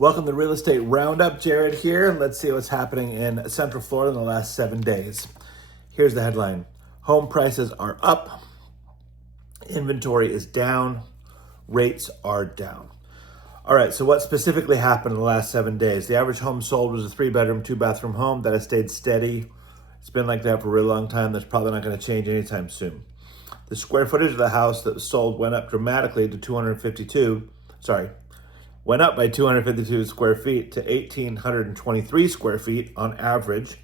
Welcome to Real Estate Roundup. Jared here. Let's see what's happening in Central Florida in the last 7 days. Here's the headline. Home prices are up. Inventory is down. Rates are down. All right, so what specifically happened in the last 7 days? The average home sold was a 3-bedroom, 2-bathroom home that has stayed steady. It's been like that for a really long time. That's probably not going to change anytime soon. The square footage of the house that was sold went up dramatically to went up by 252 square feet to 1,823 square feet on average.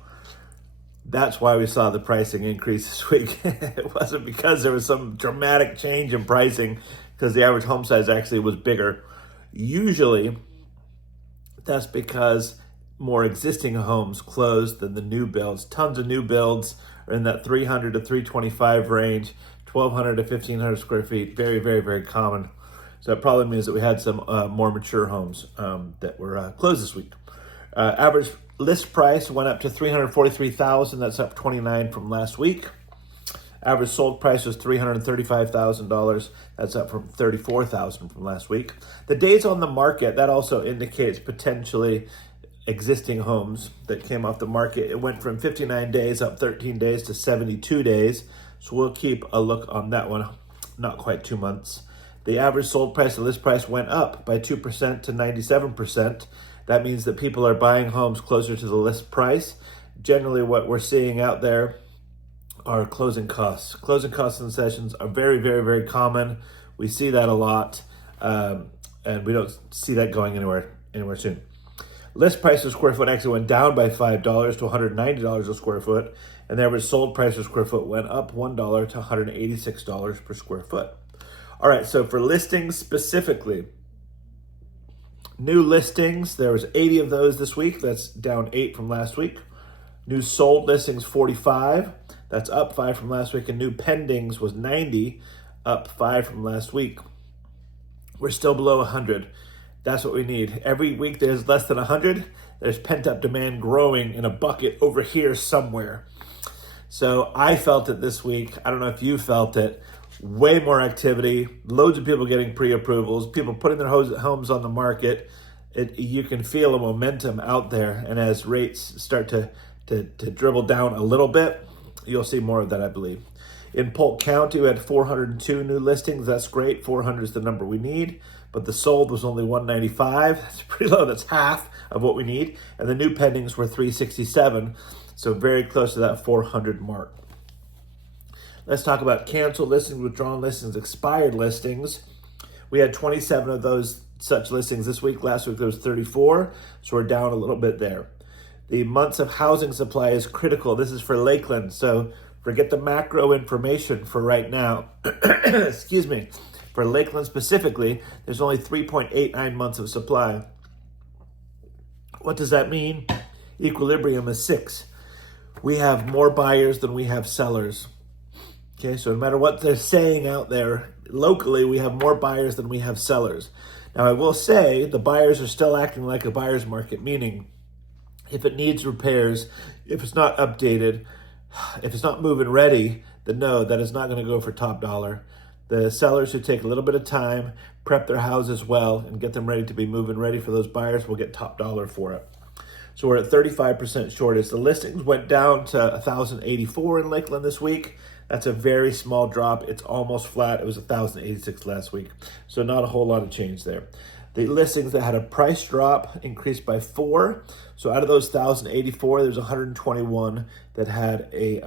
That's why we saw the pricing increase this week. It wasn't because there was some dramatic change in pricing, because the average home size actually was bigger. Usually, that's because more existing homes closed than the new builds. Tons of new builds are in that 300 to 325 range, 1,200 to 1,500 square feet. Very, very, very common. So it probably means that we had some more mature homes that were closed this week. Average list price went up to $343,000. That's up 29 from last week. Average sold price was $335,000. That's up from $34,000 from last week. The days on the market, that also indicates potentially existing homes that came off the market. It went from 59 days, up 13 days, to 72 days. So we'll keep a look on that one. Not quite 2 months. The average sold price and list price went up by 2% to 97%. That means that people are buying homes closer to the list price. Generally, what we're seeing out there are closing costs. Closing cost concessions are very, very, very common. We see that a lot, and we don't see that going anywhere soon. List price per square foot actually went down by $5 to $190 a square foot, and the average sold price per square foot went up $1 to $186 per square foot. All right, so for listings specifically, new listings, there was 80 of those this week. That's down 8 from last week. New sold listings, 45. That's up 5 from last week. And new pendings was 90, up 5 from last week. We're still below 100. That's what we need. Every week there's less than 100. There's pent-up demand growing in a bucket over here somewhere. So I felt it this week. I don't know if you felt it. Way more activity, loads of people getting pre-approvals, people putting their homes on the market. You can feel a momentum out there, and as rates start to dribble down a little bit, you'll see more of that, I believe. In Polk County, we had 402 new listings. That's great. 400 is the number we need, but the sold was only 195. That's pretty low. That's half of what we need. And the new pendings were 367, so very close to that 400 mark. Let's talk about canceled listings, withdrawn listings, expired listings. We had 27 of those such listings this week. Last week there was 34, so we're down a little bit there. The months of housing supply is critical. This is for Lakeland, so forget the macro information for right now. Excuse me. For Lakeland specifically, there's only 3.89 months of supply. What does that mean? Equilibrium is 6. We have more buyers than we have sellers. Okay, so no matter what they're saying out there, locally, we have more buyers than we have sellers. Now, I will say the buyers are still acting like a buyer's market, meaning if it needs repairs, if it's not updated, if it's not move-in ready, then no, that is not going to go for top dollar. The sellers who take a little bit of time, prep their houses well, and get them ready to be move-in ready for those buyers will get top dollar for it. So we're at 35% shortage. The listings went down to 1,084 in Lakeland this week. That's a very small drop. It's almost flat. It was 1,086 last week. So not a whole lot of change there. The listings that had a price drop increased by 4. So out of those 1,084, there's 121 that had a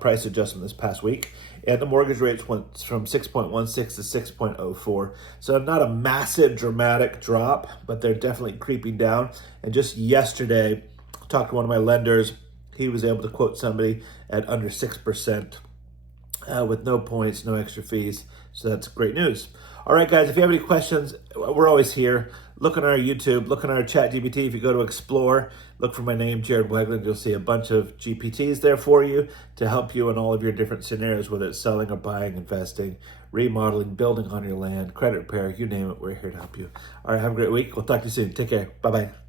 price adjustment this past week. And the mortgage rates went from 6.16 to 6.04. So not a massive dramatic drop, but they're definitely creeping down. And just yesterday, I talked to one of my lenders. He was able to quote somebody at under 6%. With no points, no extra fees. So that's great news. All right, guys, if you have any questions, we're always here. Look on our YouTube, look on our ChatGPT. If you go to Explore, look for my name, Jared Wegland. You'll see a bunch of GPTs there for you to help you in all of your different scenarios, whether it's selling or buying, investing, remodeling, building on your land, credit repair, you name it, we're here to help you. All right, have a great week. We'll talk to you soon. Take care. Bye-bye.